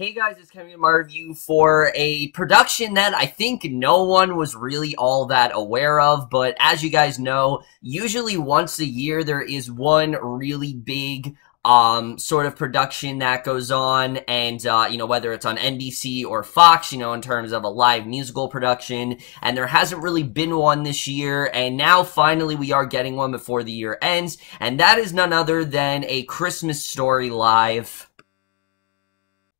Hey guys, it's coming to my review for a production that I think no one was really all that aware of, but as you guys know, usually once a year there is one really big sort of production that goes on, and whether it's on NBC or Fox, in terms of a live musical production, and there hasn't really been one this year, and now finally we are getting one before the year ends, and that is none other than A Christmas Story Live.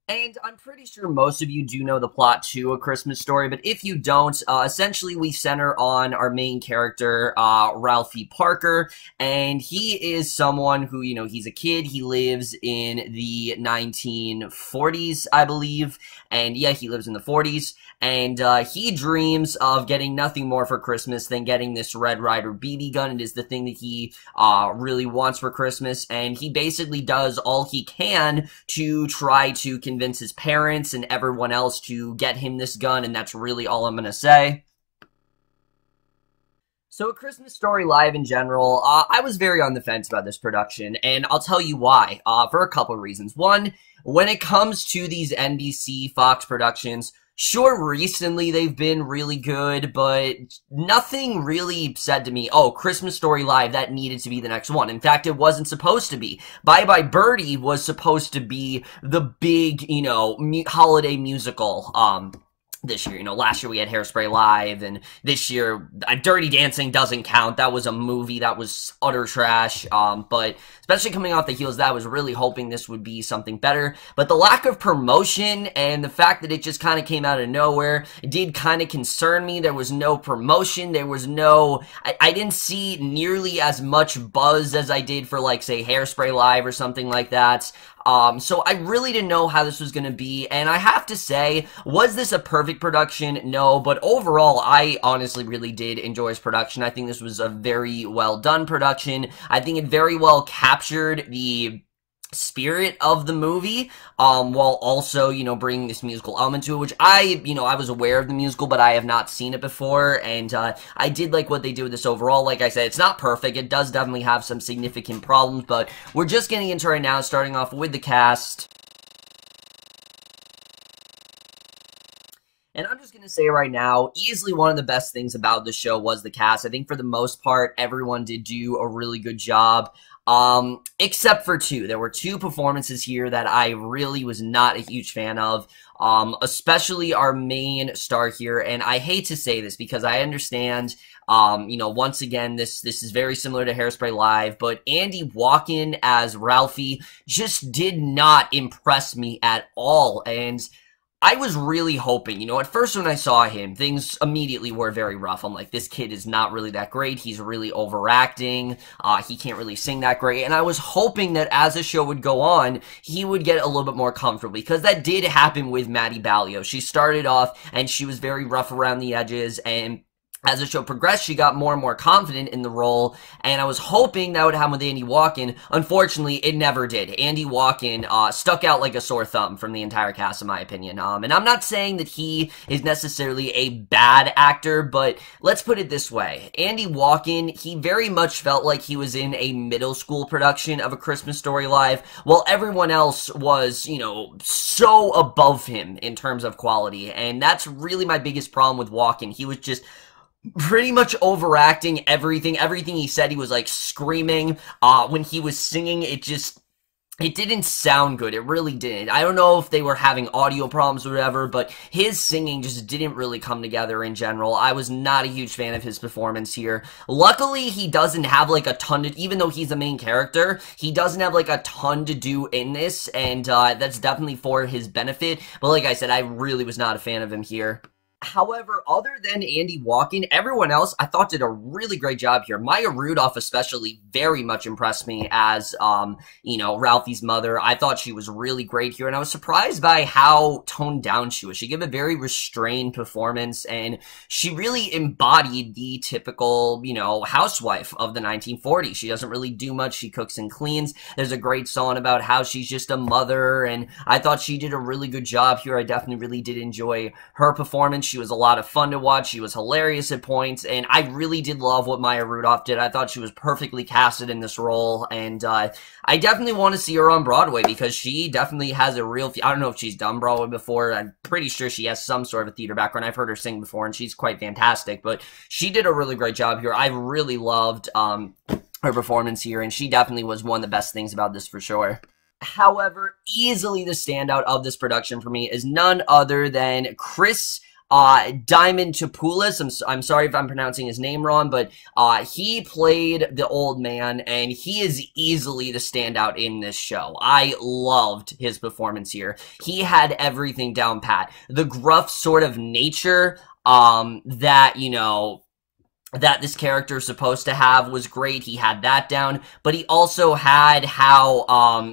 And I'm pretty sure most of you do know the plot to A Christmas Story, but if you don't, essentially we center on our main character, Ralphie Parker, and he is someone who, he's a kid, he lives in the 1940s, I believe, and yeah, he lives in the 40s, and he dreams of getting nothing more for Christmas than getting this Red Ryder BB gun. It is the thing that he really wants for Christmas, and he basically does all he can to try to convince his parents and everyone else to get him this gun, and that's really all I'm gonna say. So, A Christmas Story Live in general, I was very on the fence about this production, and I'll tell you why, for a couple of reasons. One, when it comes to these NBC Fox productions, sure, recently they've been really good, but nothing really said to me, oh, Christmas Story Live, that needed to be the next one. In fact, it wasn't supposed to be. Bye Bye Birdie was supposed to be the big, holiday musical, this year. Last year we had Hairspray Live, and this year, Dirty Dancing doesn't count. That was a movie that was utter trash, but especially coming off the heels, that I was really hoping this would be something better. But the lack of promotion and the fact that it just kind of came out of nowhere did kind of concern me. There was no promotion. There was no... I didn't see nearly as much buzz as I did for, like, say, Hairspray Live or something like that. So I really didn't know how this was going to be, and I have to say, was this a perfect production? No, but overall, I honestly really did enjoy this production. I think this was a very well done production. I think it very well captured the spirit of the movie, while also, bringing this musical element to it, which I was aware of the musical, but I have not seen it before, and, I did like what they did with this overall. Like I said, it's not perfect, it does definitely have some significant problems, but we're just getting into it right now, starting off with the cast. And I'm just going to say right now, easily one of the best things about the show was the cast. I think for the most part, everyone did do a really good job. Except for two. There were two performances here that I really was not a huge fan of, especially our main star here, and I hate to say this because I understand, once again, this is very similar to Hairspray Live, but Andy Walken as Ralphie just did not impress me at all, and I was really hoping, at first when I saw him, things immediately were very rough. I'm like, this kid is not really that great. He's really overacting. He can't really sing that great. And I was hoping that as the show would go on, he would get a little bit more comfortable, because that did happen with Maddie Ballio. She started off and she was very rough around the edges, and as the show progressed, she got more and more confident in the role, and I was hoping that would happen with Andy Walken. Unfortunately, it never did. Andy Walken stuck out like a sore thumb from the entire cast, in my opinion. And I'm not saying that he is necessarily a bad actor, but let's put it this way. Andy Walken, he very much felt like he was in a middle school production of A Christmas Story Live, while everyone else was, so above him in terms of quality, and that's really my biggest problem with Walken. He was just pretty much overacting everything. Everything he said, he was like screaming. When he was singing, it didn't sound good. It really didn't. I don't know if they were having audio problems or whatever, but his singing just didn't really come together in general. I was not a huge fan of his performance here. Luckily, he doesn't have like a ton to, even though he's the main character, he doesn't have like a ton to do in this, and that's definitely for his benefit. But like I said, I really was not a fan of him here. However, other than Andy Walken, everyone else I thought did a really great job here. Maya Rudolph especially very much impressed me as, Ralphie's mother. I thought she was really great here, and I was surprised by how toned down she was. She gave a very restrained performance, and she really embodied the typical, housewife of the 1940s. She doesn't really do much. She cooks and cleans. There's a great song about how she's just a mother, and I thought she did a really good job here. I definitely really did enjoy her performance. She was a lot of fun to watch. She was hilarious at points, and I really did love what Maya Rudolph did. I thought she was perfectly casted in this role, and I definitely want to see her on Broadway because she definitely has a real... I don't know if she's done Broadway before. I'm pretty sure she has some sort of theater background. I've heard her sing before, and she's quite fantastic, but she did a really great job here. I really loved her performance here, and she definitely was one of the best things about this for sure. However, easily the standout of this production for me is none other than Chris Diamantopoulos. I'm sorry if I'm pronouncing his name wrong, but he played the old man, and he is easily the standout in this show. I loved his performance here. He had everything down pat. The gruff sort of nature that, you know, that this character is supposed to have was great. He had that down, but he also had how,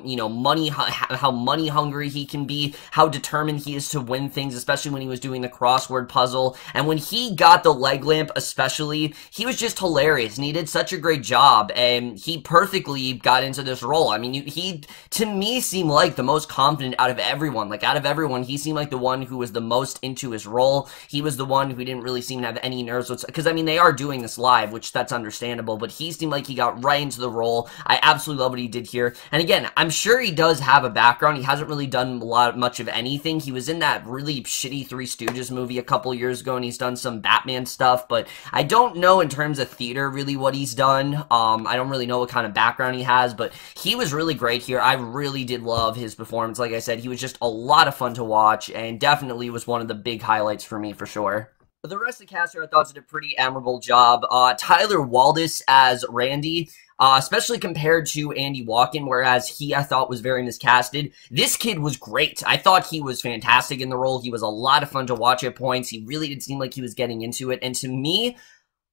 you know, how money hungry he can be, how determined he is to win things, especially when he was doing the crossword puzzle. And when he got the leg lamp, especially, he was just hilarious, and he did such a great job, and he perfectly got into this role. I mean, he, to me, seemed like the most confident out of everyone. Like, out of everyone, he seemed like the one who was the most into his role. He was the one who didn't really seem to have any nerves, because, I mean, they are doing this live, which that's understandable, but he seemed like he got right into the role. I absolutely love what he did here. And again, I'm sure he does have a background. He hasn't really done much of anything. He was in that really shitty Three Stooges movie a couple years ago, and he's done some Batman stuff, but I don't know in terms of theater really what he's done. I don't really know what kind of background he has, but he was really great here. I really did love his performance. Like I said, he was just a lot of fun to watch, and definitely was one of the big highlights for me for sure. But the rest of the cast here I thought did a pretty admirable job. Tyler Wladis as Randy, especially compared to Andy Walken, whereas he, I thought, was very miscasted. This kid was great. I thought he was fantastic in the role. He was a lot of fun to watch at points. He really did seem like he was getting into it. And to me,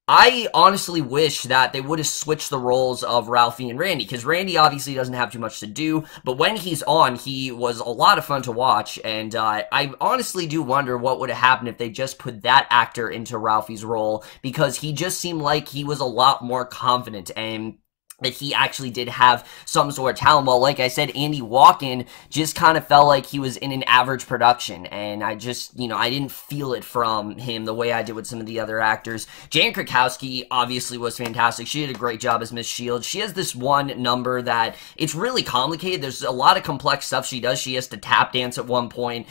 I honestly wish that they would have switched the roles of Ralphie and Randy, because Randy obviously doesn't have too much to do, but when he's on, he was a lot of fun to watch, and I honestly do wonder what would have happened if they just put that actor into Ralphie's role, because he just seemed like he was a lot more confident, and that he actually did have some sort of talent. Well, like I said, Andy Walken just kind of felt like he was in an average production, and I just, you know, I didn't feel it from him the way I did with some of the other actors. Jeong Krakowski obviously was fantastic. She did a great job as Miss Shields. She has this one number that it's really complicated. There's a lot of complex stuff she does. She has to tap dance at one point.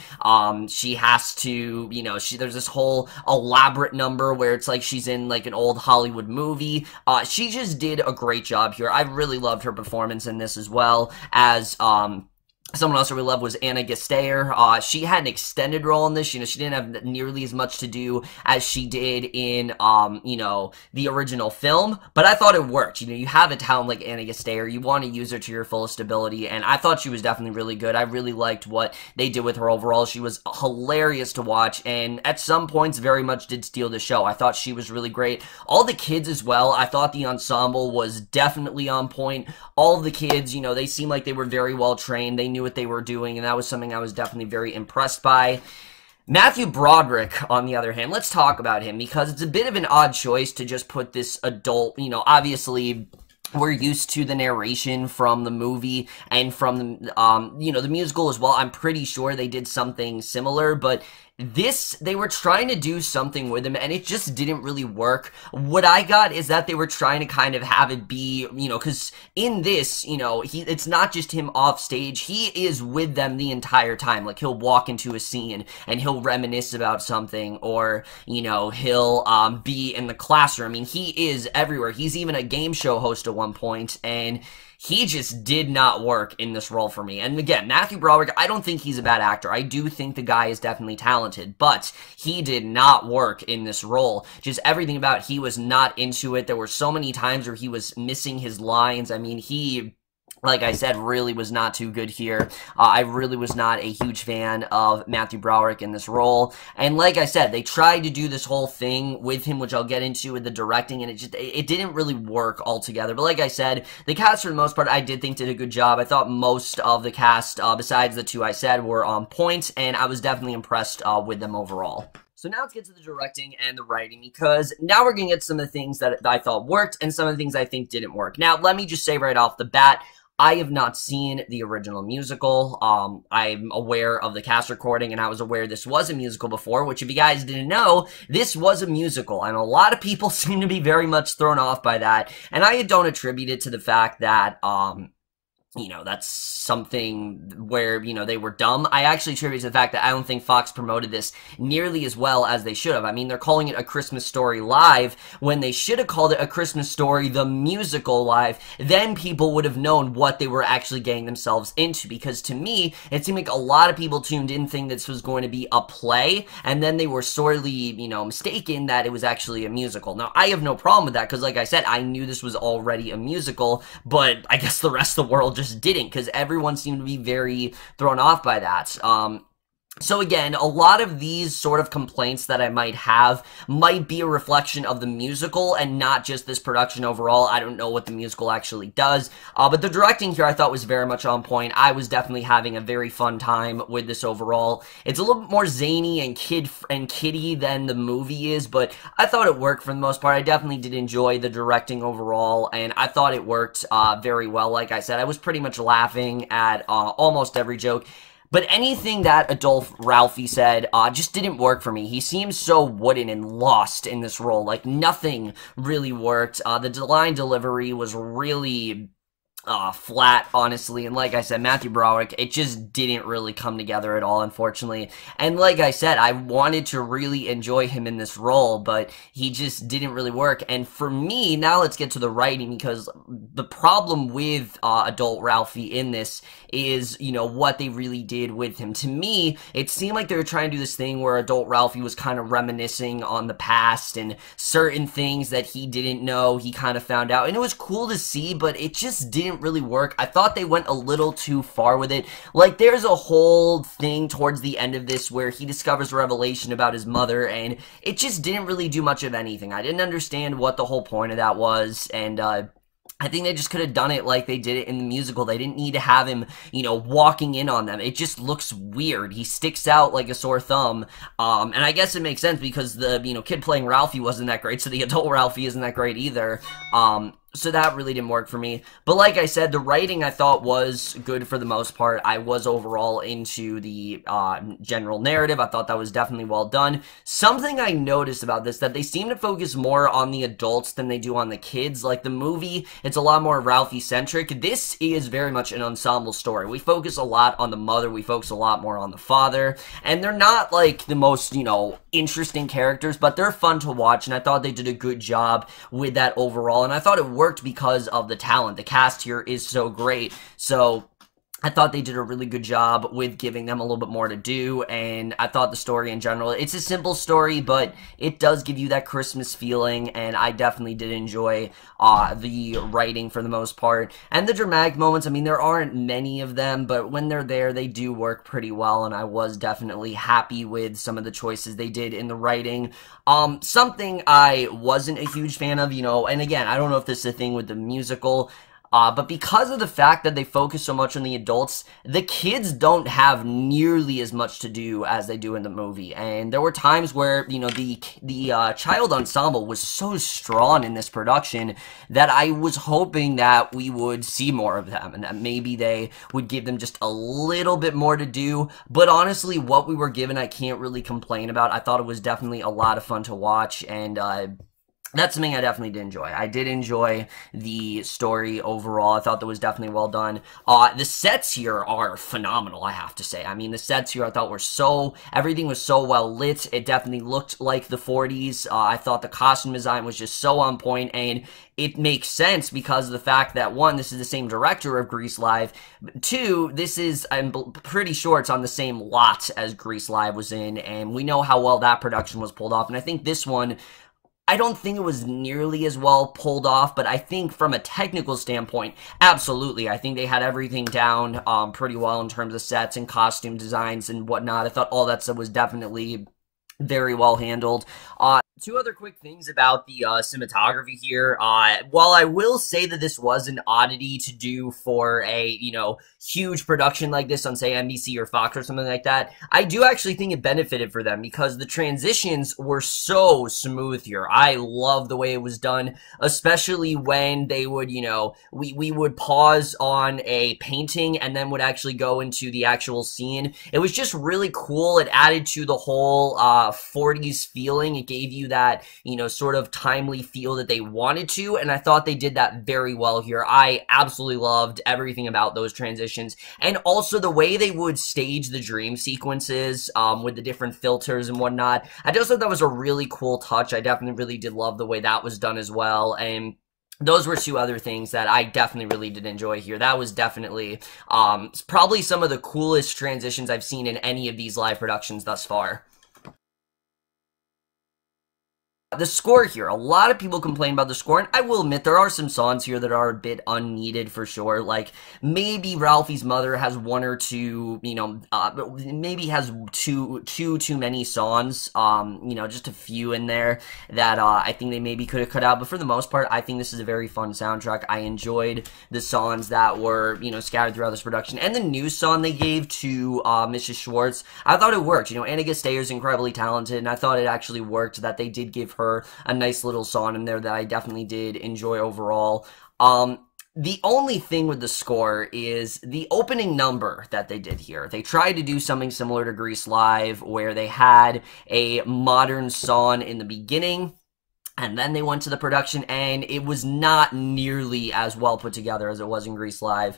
She has to, you know, there's this whole elaborate number where it's like she's in like an old Hollywood movie. She just did a great job here. I really loved her performance in this, as well as someone else I really loved was Anna Gasteyer. She had an extended role in this. You know, she didn't have nearly as much to do as she did in, you know, the original film, but I thought it worked. You know, you have a talent like Anna Gasteyer, you want to use her to your fullest ability, and I thought she was definitely really good. I really liked what they did with her overall. She was hilarious to watch, and at some points very much did steal the show. I thought she was really great. All the kids as well, I thought the ensemble was definitely on point. All of the kids, you know, they seemed like they were very well trained. They knew what they were doing, and that was something I was definitely very impressed by. Matthew Broderick, on the other hand, let's talk about him, because it's a bit of an odd choice to just put this adult, you know, obviously we're used to the narration from the movie and from the, you know, the musical as well. I'm pretty sure they did something similar, but this, they were trying to do something with him, and it just didn't really work. What I got is that they were trying to kind of have it be, you know, because in this, you know, it's not just him off stage, he is with them the entire time. Like, he'll walk into a scene, and he'll reminisce about something, or, you know, he'll be in the classroom. I mean, he is everywhere. He's even a game show host at one point, and he just did not work in this role for me. And again, Matthew Broderick, I don't think he's a bad actor. I do think the guy is definitely talented, but he did not work in this role. Just everything about he was not into it. There were so many times where he was missing his lines. I mean, he, like I said, really was not too good here. I really was not a huge fan of Matthew Broderick in this role. And like I said, they tried to do this whole thing with him, which I'll get into with the directing, and it didn't really work altogether. But like I said, the cast for the most part, I did think did a good job. I thought most of the cast, besides the two I said, were on point, and I was definitely impressed with them overall. So now let's get to the directing and the writing, because now we're going to get some of the things that I thought worked and some of the things I think didn't work. Now, let me just say right off the bat, I have not seen the original musical. I'm aware of the cast recording, and I was aware this was a musical before, which if you guys didn't know, this was a musical, and a lot of people seem to be very much thrown off by that, and I don't attribute it to the fact that, that's something where, they were dumb. I actually attribute it to the fact that I don't think Fox promoted this nearly as well as they should have. I mean, they're calling it A Christmas Story Live when they should have called it A Christmas Story the Musical Live. Then people would have known what they were actually getting themselves into, because to me, it seemed like a lot of people tuned in thinking this was going to be a play, and then they were sorely, mistaken that it was actually a musical. Now, I have no problem with that, because like I said, I knew this was already a musical, but I guess the rest of the world just didn't, because everyone seemed to be very thrown off by that. So again, a lot of these sort of complaints that I might have might be a reflection of the musical and not just this production overall. I don't know what the musical actually does, but the directing here I thought was very much on point. I was definitely having a very fun time with this overall. It's a little bit more zany and kiddie than the movie is, but I thought it worked for the most part. I definitely did enjoy the directing overall, and I thought it worked very well. Like I said, I was pretty much laughing at almost every joke. But anything that Adolph Ralphie said just didn't work for me. He seems so wooden and lost in this role. Like, nothing really worked. The line delivery was really flat, honestly, and like I said, Matthew Broderick, it just didn't really come together at all, unfortunately, and like I said, I wanted to really enjoy him in this role, but he just didn't really work, and for me, now let's get to the writing, because the problem with adult Ralphie in this is, what they really did with him. To me, it seemed like they were trying to do this thing where adult Ralphie was kind of reminiscing on the past, and certain things that he didn't know, he kind of found out, and it was cool to see, but it just didn't really work. I thought they went a little too far with it. Like, there's a whole thing towards the end of this where he discovers a revelation about his mother, and it just didn't really do much of anything. I didn't understand what the whole point of that was, and I think they just could have done it like they did it in the musical. They didn't need to have him, walking in on them. It just looks weird. He sticks out like a sore thumb. And I guess it makes sense because the, kid playing Ralphie wasn't that great, so the adult Ralphie isn't that great either. So that really didn't work for me. But like I said, the writing I thought was good for the most part. I was overall into the general narrative. I thought that was definitely well done. Something I noticed about this, that they seem to focus more on the adults than they do on the kids. Like the movie, it's a lot more Ralphie-centric. This is very much an ensemble story. We focus a lot on the mother. We focus a lot more on the father. And they're not like the most, interesting characters, but they're fun to watch. And I thought they did a good job with that overall. And I thought it worked because of the talent. The cast here is so great. So I thought they did a really good job with giving them a little bit more to do, and I thought the story in general, it's a simple story, but it does give you that Christmas feeling, and I definitely did enjoy the writing for the most part. And the dramatic moments, I mean, there aren't many of them, but when they're there, they do work pretty well, and I was definitely happy with some of the choices they did in the writing. Something I wasn't a huge fan of, and again, I don't know if this is a thing with the musical, but because of the fact that they focus so much on the adults, the kids don't have nearly as much to do as they do in the movie. And there were times where, the child ensemble was so strong in this production that I was hoping that we would see more of them and that maybe they would give them just a little bit more to do. But honestly, what we were given, I can't really complain about. I thought it was definitely a lot of fun to watch, and that's something I definitely did enjoy. I did enjoy the story overall. I thought that was definitely well done. The sets here are phenomenal, I have to say. I mean, the sets here I thought were everything was so well lit. It definitely looked like the 40s. I thought the costume design was just so on point, and it makes sense because of the fact that, one, this is the same director of Grease Live. Two, I'm pretty sure it's on the same lot as Grease Live was in, and we know how well that production was pulled off. And I think this one, I don't think it was nearly as well pulled off, but I think from a technical standpoint, absolutely. I think they had everything down pretty well in terms of sets and costume designs and whatnot. I thought all that stuff was definitely very well handled. Two other quick things about the cinematography here. While I will say that this was an oddity to do for a, huge production like this on, say, NBC or Fox or something like that, I do actually think it benefited for them because the transitions were so smooth here. I love the way it was done, especially when they would, we would pause on a painting and then would actually go into the actual scene. It was just really cool. It added to the whole 40s feeling. It gave you that, sort of timely feel that they wanted to, and I thought they did that very well here. I absolutely loved everything about those transitions, and also the way they would stage the dream sequences with the different filters and whatnot. I just thought that was a really cool touch. I definitely really did love the way that was done as well, and those were two other things that I definitely really did enjoy here. That was definitely probably some of the coolest transitions I've seen in any of these live productions thus far. The score here, a lot of people complain about the score, and I will admit there are some songs here that are a bit unneeded for sure. Like maybe Ralphie's Mother has one or two, maybe has too many songs, just a few in there that I think they maybe could have cut out. But for the most part, I think this is a very fun soundtrack. I enjoyed the songs that were, scattered throughout this production, and the new song they gave to Mrs. Schwartz, I thought it worked. Anna Gasteyer is incredibly talented, and I thought it actually worked that they did give her a nice little song in there that I definitely did enjoy overall. The only thing with the score is the opening number that they did here. They tried to do something similar to Grease Live, where they had a modern song in the beginning, and then they went to the production, and it was not nearly as well put together as it was in Grease Live.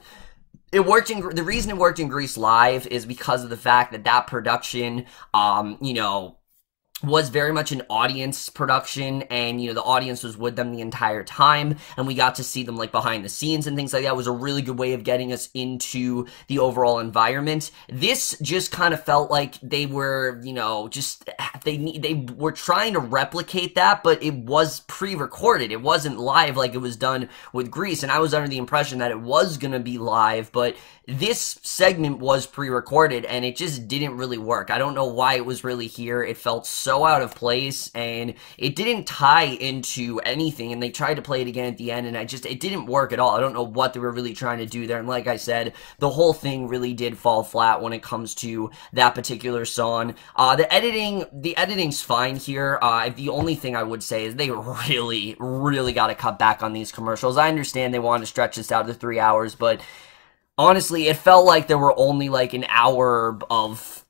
The reason it worked in Grease Live is because of the fact that that production, was very much an audience production, and the audience was with them the entire time, and we got to see them like behind the scenes and things like that. It was a really good way of getting us into the overall environment. This just kind of felt like they were, they were trying to replicate that, but it was pre-recorded. It wasn't live like it was done with Grease, and I was under the impression that it was gonna be live, but this segment was pre-recorded, and it just didn't really work. I don't know why it was really here. It felt so out of place, and it didn't tie into anything, and they tried to play it again at the end, and it didn't work at all. I don't know what they were really trying to do there, and like I said, the whole thing really did fall flat when it comes to that particular song. The editing's fine here. The only thing I would say is they really, really got to cut back on these commercials. I understand they wanted to stretch this out to 3 hours, but honestly, it felt like there were only like an hour of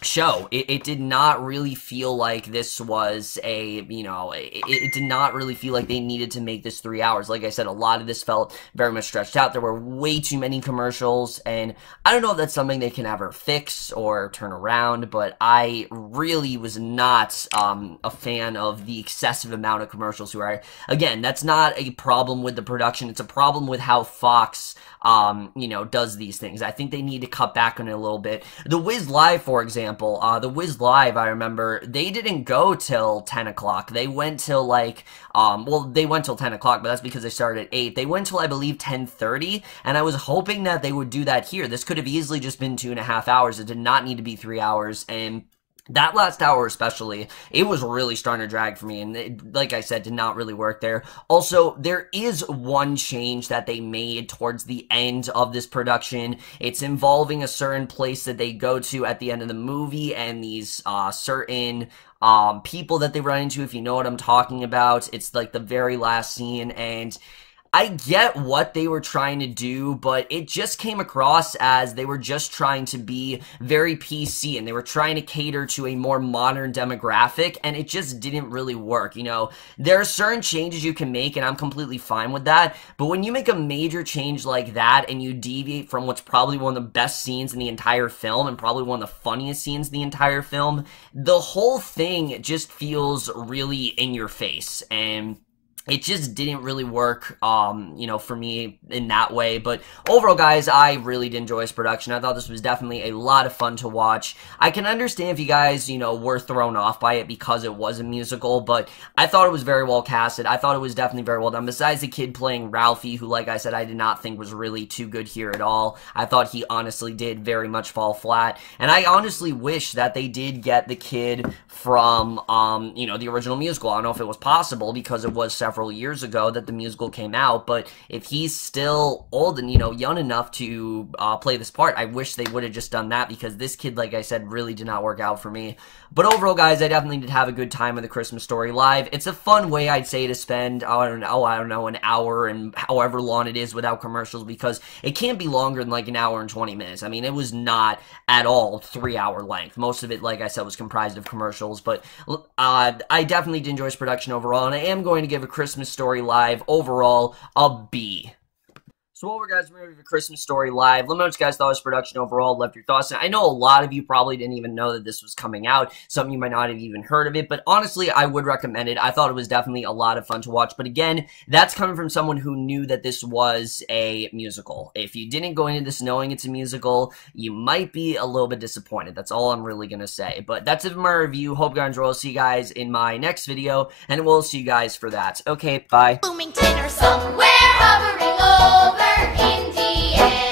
show. It did not really feel like this was it did not really feel like they needed to make this 3 hours. Like I said, a lot of this felt very much stretched out. There were way too many commercials, and I don't know if that's something they can ever fix or turn around, but I really was not a fan of the excessive amount of commercials here. Again, that's not a problem with the production. It's a problem with how Fox does these things. I think they need to cut back on it a little bit. The Wiz Live, for example, the Wiz Live, I remember, they didn't go till 10 o'clock. They went till they went till 10 o'clock, but that's because they started at 8. They went till, I believe, 10:30, and I was hoping that they would do that here. This could have easily just been 2.5 hours. It did not need to be 3 hours, and that last hour especially, it was really starting to drag for me, and it, like I said, did not really work there. Also, there is one change that they made towards the end of this production. It's involving a certain place that they go to at the end of the movie, and these certain people that they run into, if you know what I'm talking about. It's like the very last scene, and I get what they were trying to do, but it just came across as they were just trying to be very PC, and they were trying to cater to a more modern demographic, and it just didn't really work. There are certain changes you can make, and I'm completely fine with that, but when you make a major change like that, and you deviate from what's probably one of the best scenes in the entire film, and probably one of the funniest scenes in the entire film, the whole thing just feels really in your face, and it just didn't really work, you know, for me in that way. But overall, guys, I really did enjoy this production. I thought this was definitely a lot of fun to watch. I can understand if you guys, you know, were thrown off by it because it was a musical, but I thought it was very well casted. I thought it was definitely very well done. Besides the kid playing Ralphie, who, like I said, I did not think was really too good here at all. I thought he honestly did very much fall flat. And I honestly wish that they did get the kid from, you know, the original musical. I don't know if it was possible because it was several years ago that the musical came out, but if he's still old and, you know, young enough to play this part, I wish they would have just done that, because this kid, like I said, really did not work out for me. But overall, guys, I definitely did have a good time with the Christmas Story Live. It's a fun way, I'd say, to spend, I don't know, an hour and however long it is without commercials, because it can't be longer than like an hour and 20 minutes. I mean, it was not at all 3-hour length. Most of it, like I said, was comprised of commercials, but I definitely did enjoy this production overall, and I am going to give a Christmas Story Live overall a B. So over, guys, we're going to do the Christmas Story Live. Let me know what you guys thought of this production overall, left your thoughts. And I know a lot of you probably didn't even know that this was coming out. Some of you might not have even heard of it, but honestly, I would recommend it. I thought it was definitely a lot of fun to watch. But again, that's coming from someone who knew that this was a musical. If you didn't go into this knowing it's a musical, you might be a little bit disappointed. That's all I'm really going to say. But that's it for my review. Hope you guys enjoy. I'll see you guys in my next video, and we'll see you guys for that. Okay, bye. Bloomington or somewhere hovering over Indiana.